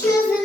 Tschüss.